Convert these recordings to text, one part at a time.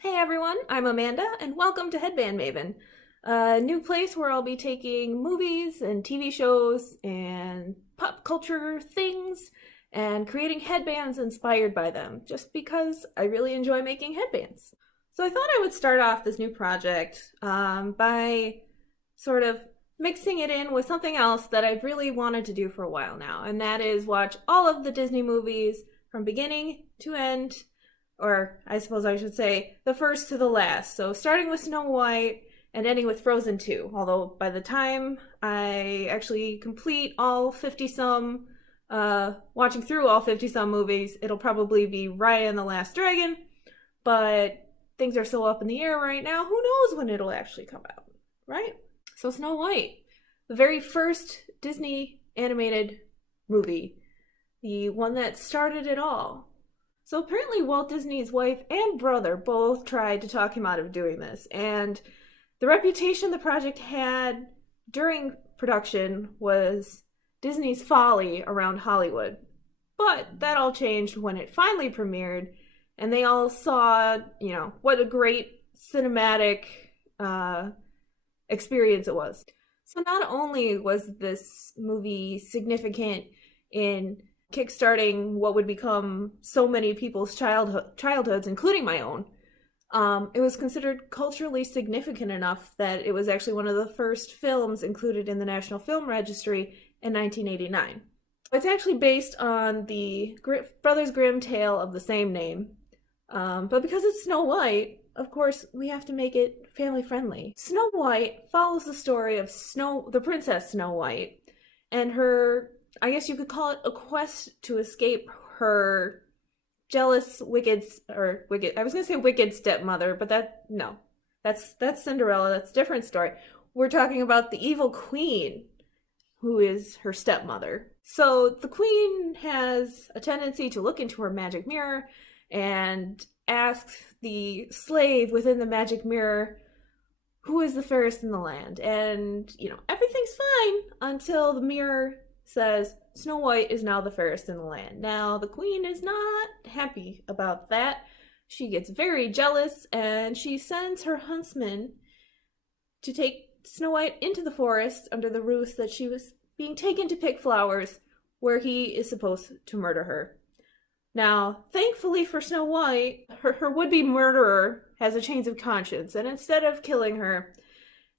Hey everyone, I'm Amanda, and welcome to Headband Maven, a new place where I'll be taking movies and TV shows and pop culture things and creating headbands inspired by them, just because I really enjoy making headbands. So I thought I would start off this new project by sort of mixing it in with something else that I've really wanted to do for a while now, and that is watch all of the Disney movies from beginning to end, or I suppose I should say the first to the last. So starting with Snow White and ending with Frozen 2. Although by the time I actually complete all 50 some, watching through all 50 some movies, it'll probably be Raya and the Last Dragon. But things are still up in the air right now. Who knows when it'll actually come out, right? So Snow White, the very first Disney animated movie, the one that started it all. So apparently Walt Disney's wife and brother both tried to talk him out of doing this, and the reputation the project had during production was Disney's folly around Hollywood. But that all changed when it finally premiered, and they all saw, what a great cinematic experience it was. So not only was this movie significant in kickstarting what would become so many people's childhoods, including my own, it was considered culturally significant enough that it was actually one of the first films included in the National Film Registry in 1989. It's actually based on the Brothers Grimm tale of the same name, but because it's Snow White, of course, we have to make it family friendly. Snow White follows the story of the Princess Snow White, and her, I guess you could call it a quest to escape her jealous, wicked, I was going to say wicked stepmother, but that's Cinderella, that's a different story. We're talking about the evil queen, who is her stepmother. So the queen has a tendency to look into her magic mirror and ask the slave within the magic mirror who is the fairest in the land. And, everything's fine until the mirror says Snow White is now the fairest in the land. Now, the queen is not happy about that. She gets very jealous, and she sends her huntsman to take Snow White into the forest under the ruse that she was being taken to pick flowers, where he is supposed to murder her. Now, thankfully for Snow White, her would-be murderer has a change of conscience, and instead of killing her,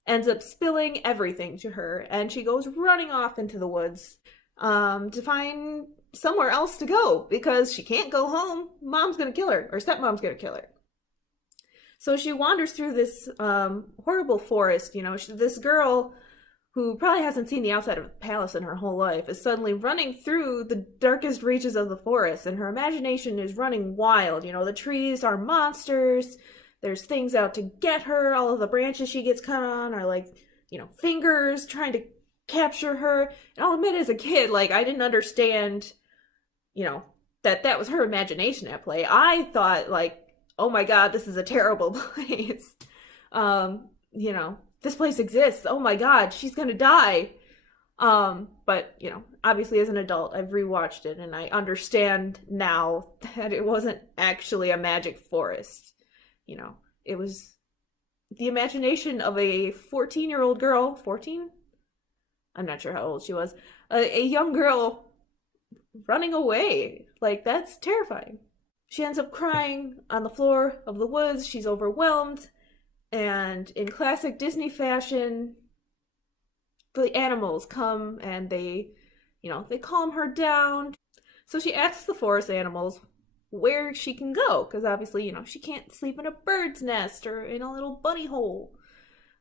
ends up spilling everything to her, and she goes running off into the woods to find somewhere else to go, because she can't go home. Mom's gonna kill her, or stepmom's gonna kill her. So she wanders through this horrible forest. This girl who probably hasn't seen the outside of a palace in her whole life is suddenly running through the darkest reaches of the forest, and her imagination is running wild. The trees are monsters. There's things out to get her. All of the branches she gets cut on are like, fingers trying to capture her. And I'll admit, as a kid, I didn't understand, that was her imagination at play. I thought, oh my God, this is a terrible place. This place exists. Oh my God, she's gonna die. But, obviously as an adult, I've rewatched it and I understand now that it wasn't actually a magic forest. It was the imagination of a 14-year-old girl, 14? I'm not sure how old she was, a young girl running away. That's terrifying. She ends up crying on the floor of the woods. She's overwhelmed. And in classic Disney fashion, the animals come and they calm her down. So she asks the forest animals where she can go, because obviously, she can't sleep in a bird's nest or in a little bunny hole.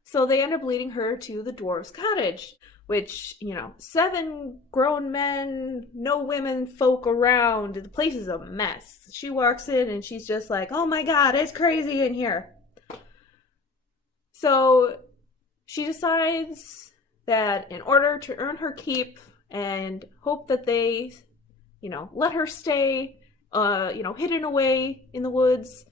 So they end up leading her to the dwarf's cottage, which, 7 grown men, no women folk around. The place is a mess. She walks in and she's just like, oh my God, it's crazy in here. So she decides that in order to earn her keep and hope that they, let her stay, hidden away in the woods,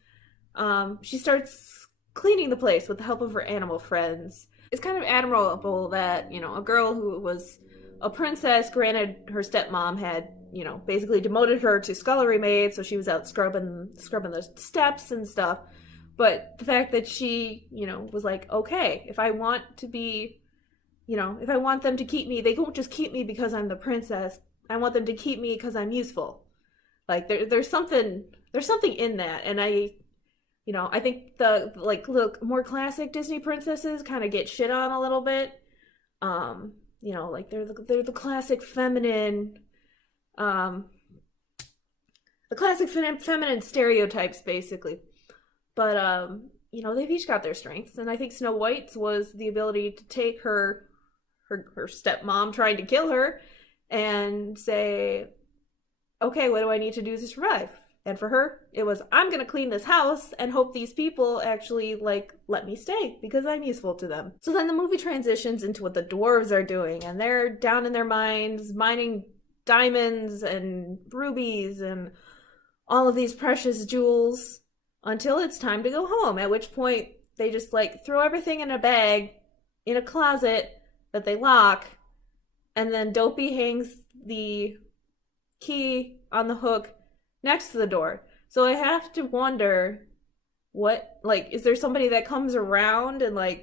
she starts cleaning the place with the help of her animal friends. It's kind of admirable that, a girl who was a princess, granted her stepmom had, basically demoted her to scullery maid, so she was out scrubbing the steps and stuff. But the fact that she, was like, okay, if I want to be, if I want them to keep me, they won't just keep me because I'm the princess. I want them to keep me because I'm useful. Like there's something in that, and I think the more classic Disney princesses kind of get shit on a little bit. Like they're the classic feminine, feminine stereotypes basically. But they've each got their strengths, and I think Snow White's was the ability to take her stepmom trying to kill her and say, okay, what do I need to do to survive? And for her, it was, I'm going to clean this house and hope these people actually, let me stay because I'm useful to them. So then the movie transitions into what the dwarves are doing, and they're down in their mines mining diamonds and rubies and all of these precious jewels until it's time to go home, at which point they just, throw everything in a bag in a closet that they lock, and then Dopey hangs the key on the hook next to the door. So I have to wonder, is there somebody that comes around and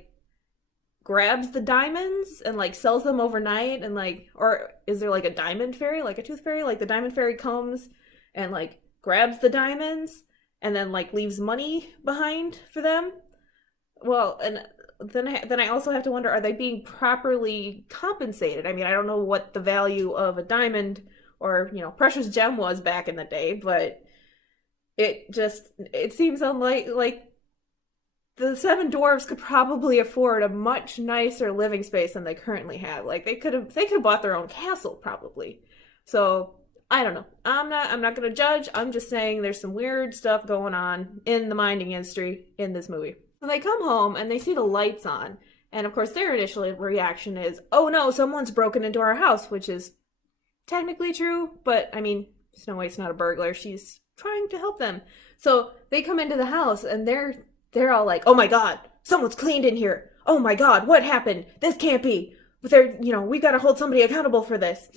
grabs the diamonds and sells them overnight, and or is there a diamond fairy, a tooth fairy, the diamond fairy comes and grabs the diamonds and then leaves money behind for them? Well, and then I also have to wonder, are they being properly compensated? I mean, I don't know what the value of a diamond or, precious gem was back in the day, but it seems unlike the Seven Dwarfs could probably afford a much nicer living space than they currently have. They could have bought their own castle probably. So I don't know. I'm not gonna judge. I'm just saying there's some weird stuff going on in the mining industry in this movie. So they come home and they see the lights on, and of course their initial reaction is, oh no, someone's broken into our house, which is technically true, but I mean, Snow White's not a burglar. She's trying to help them. So they come into the house and they're all like, oh my god, someone's cleaned in here. Oh my god, what happened? This can't be. We've got to hold somebody accountable for this.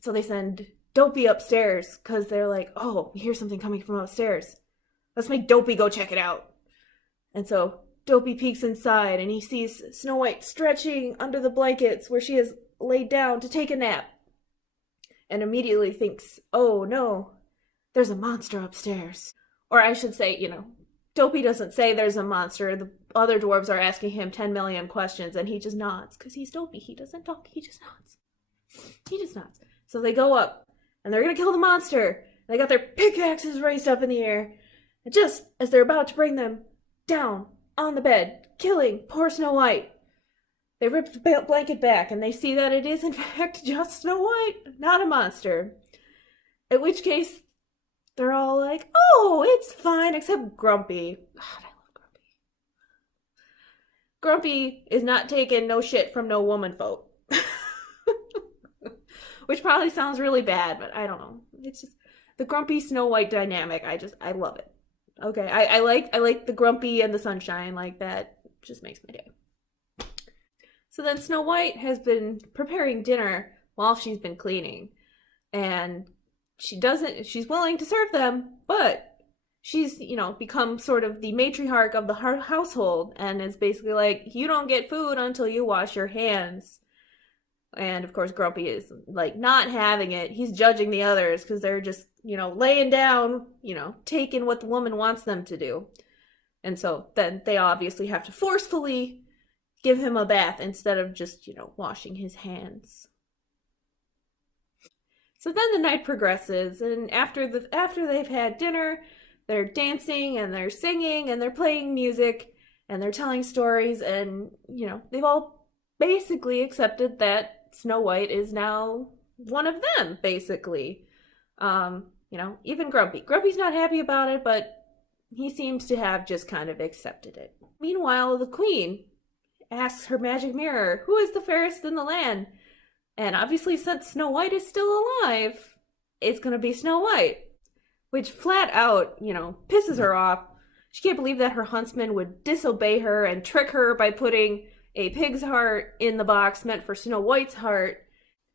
So they send Dopey upstairs because they're like, oh, we hear something coming from upstairs. Let's make Dopey go check it out. And so Dopey peeks inside and he sees Snow White stretching under the blankets where she is laid down to take a nap. And immediately thinks, oh no, there's a monster upstairs. Or I should say, Dopey doesn't say there's a monster. The other dwarves are asking him 10 million questions, and he just nods, because he's Dopey. He doesn't talk, he just nods. So they go up, and they're gonna kill the monster. They got their pickaxes raised up in the air. And just as they're about to bring them down on the bed, killing poor Snow White, they rip the blanket back, and they see that it is, in fact, just Snow White, not a monster. In which case, they're all like, oh, it's fine, except Grumpy. God, I love Grumpy. Grumpy is not taking no shit from no woman folk. Which probably sounds really bad, but I don't know. It's just the Grumpy Snow White dynamic. I love it. Okay, I like the Grumpy and the sunshine, that just makes my day. So then Snow White has been preparing dinner while she's been cleaning. And she's willing to serve them, but she's, become sort of the matriarch of the household and is basically like, you don't get food until you wash your hands. And of course Grumpy is not having it. He's judging the others because they're just, laying down, taking what the woman wants them to do. And so then they obviously have to forcefully give him a bath instead of just, washing his hands. So then the night progresses, and after they've had dinner, they're dancing and they're singing and they're playing music and they're telling stories, and they've all basically accepted that Snow White is now one of them, basically. Even Grumpy. Grumpy's not happy about it, but he seems to have just kind of accepted it. Meanwhile, the queen asks her magic mirror, who is the fairest in the land? And obviously, since Snow White is still alive, it's gonna be Snow White. Which flat out, pisses her off. She can't believe that her huntsman would disobey her and trick her by putting a pig's heart in the box meant for Snow White's heart.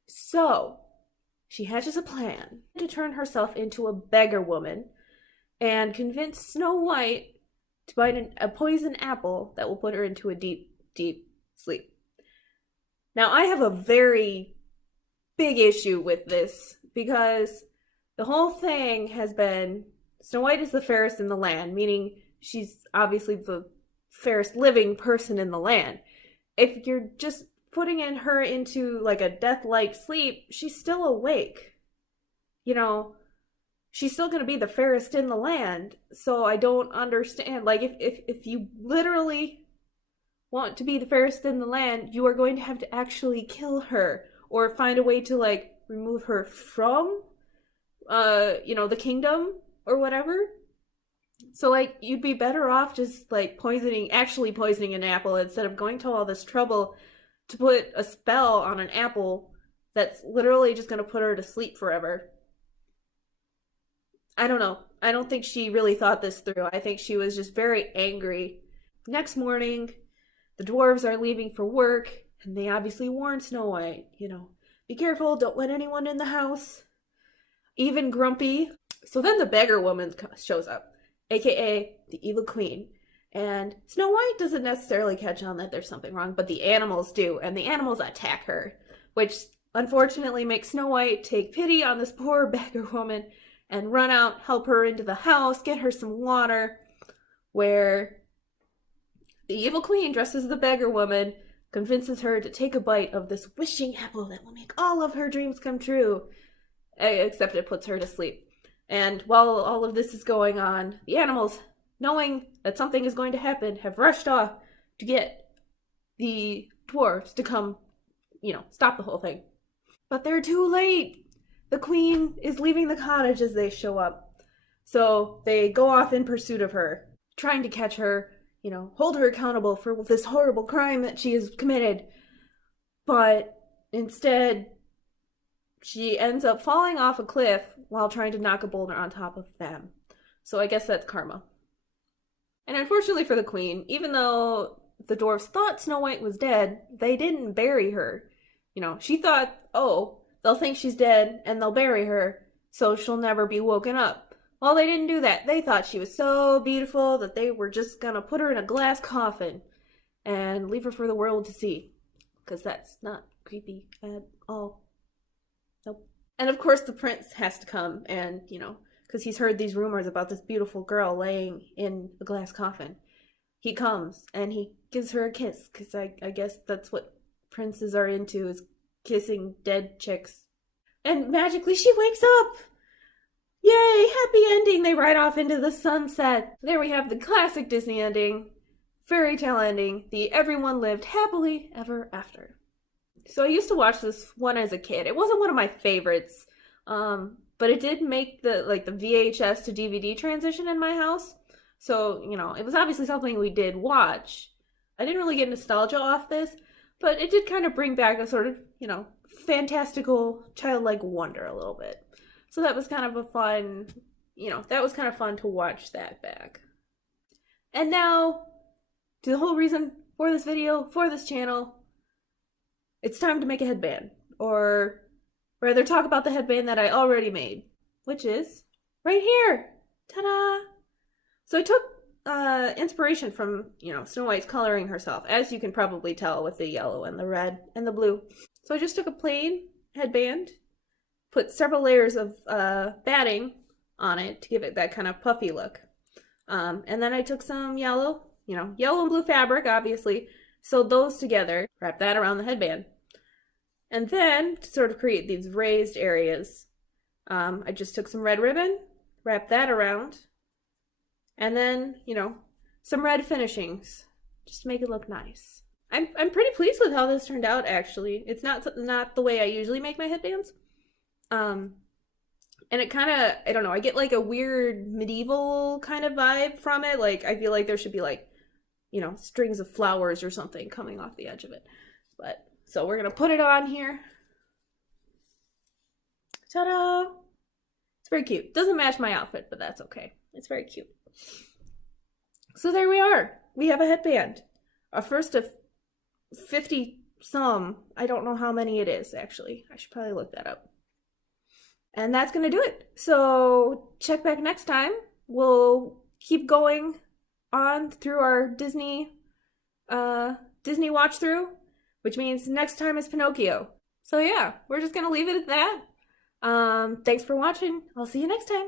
So, she hatches a plan to turn herself into a beggar woman and convince Snow White to bite a poison apple that will put her into a deep, deep sleep. Now, I have a very big issue with this because the whole thing has been Snow White is the fairest in the land, meaning she's obviously the fairest living person in the land. If you're just putting her into like a death-like sleep, she's still awake. You know, she's still going to be the fairest in the land. So I don't understand. Like, if you literally want to be the fairest in the land, you are going to have to actually kill her or find a way to, like, remove her from, the kingdom or whatever. So, like, you'd be better off just, like, actually poisoning an apple instead of going to all this trouble to put a spell on an apple that's literally just going to put her to sleep forever. I don't know. I don't think she really thought this through. I think she was just very angry. Next morning, the dwarves are leaving for work, and they obviously warn Snow White, be careful, don't let anyone in the house. Even Grumpy. So then the beggar woman shows up, aka the evil queen. And Snow White doesn't necessarily catch on that there's something wrong, but the animals do, and the animals attack her, which unfortunately makes Snow White take pity on this poor beggar woman and run out, help her into the house, get her some water, where the evil queen dresses the beggar woman, convinces her to take a bite of this wishing apple that will make all of her dreams come true, except it puts her to sleep. And while all of this is going on, the animals, knowing that something is going to happen, have rushed off to get the dwarves to come, stop the whole thing. But they're too late. The queen is leaving the cottage as they show up. So they go off in pursuit of her, trying to catch her, hold her accountable for this horrible crime that she has committed. But instead, she ends up falling off a cliff while trying to knock a boulder on top of them. So I guess that's karma. And unfortunately for the queen, even though the dwarves thought Snow White was dead, they didn't bury her. She thought, they'll think she's dead and they'll bury her, so she'll never be woken up. Well, they didn't do that. They thought she was so beautiful that they were just gonna put her in a glass coffin and leave her for the world to see. Because that's not creepy at all. Nope. And of course the prince has to come and, because he's heard these rumors about this beautiful girl laying in a glass coffin. He comes and he gives her a kiss, because I guess that's what princes are into, is kissing dead chicks. And magically she wakes up! Yay! Happy ending! They ride off into the sunset. There we have the classic Disney ending, fairy tale ending, the everyone lived happily ever after. So I used to watch this one as a kid. It wasn't one of my favorites, but it did make the VHS to DVD transition in my house. So, it was obviously something we did watch. I didn't really get nostalgia off this, but it did kind of bring back a sort of, fantastical, childlike wonder a little bit. So that was kind of a fun, that was kind of fun to watch that back. And now, to the whole reason for this video, for this channel, it's time to make a headband. Or rather talk about the headband that I already made, which is right here. Ta-da! So I took inspiration from, Snow White's coloring herself, as you can probably tell with the yellow and the red and the blue. So I just took a plain headband, put several layers of batting on it to give it that kind of puffy look. And then I took some yellow and blue fabric, obviously, sewed those together, wrapped that around the headband. And then, to sort of create these raised areas, I just took some red ribbon, wrapped that around, and then, some red finishings, just to make it look nice. I'm pretty pleased with how this turned out, actually. It's not the way I usually make my headbands. And it kind of, I don't know, I get like a weird medieval kind of vibe from it. Like, I feel like there should be like, strings of flowers or something coming off the edge of it. But, so we're going to put it on here. Ta-da! It's very cute. Doesn't match my outfit, but that's okay. It's very cute. So there we are. We have a headband. A first of 50 some. I don't know how many it is, actually. I should probably look that up. And that's going to do it. So check back next time. We'll keep going on through our Disney watch through, which means next time is Pinocchio. So yeah, we're just gonna leave it at that. Thanks for watching. I'll see you next time.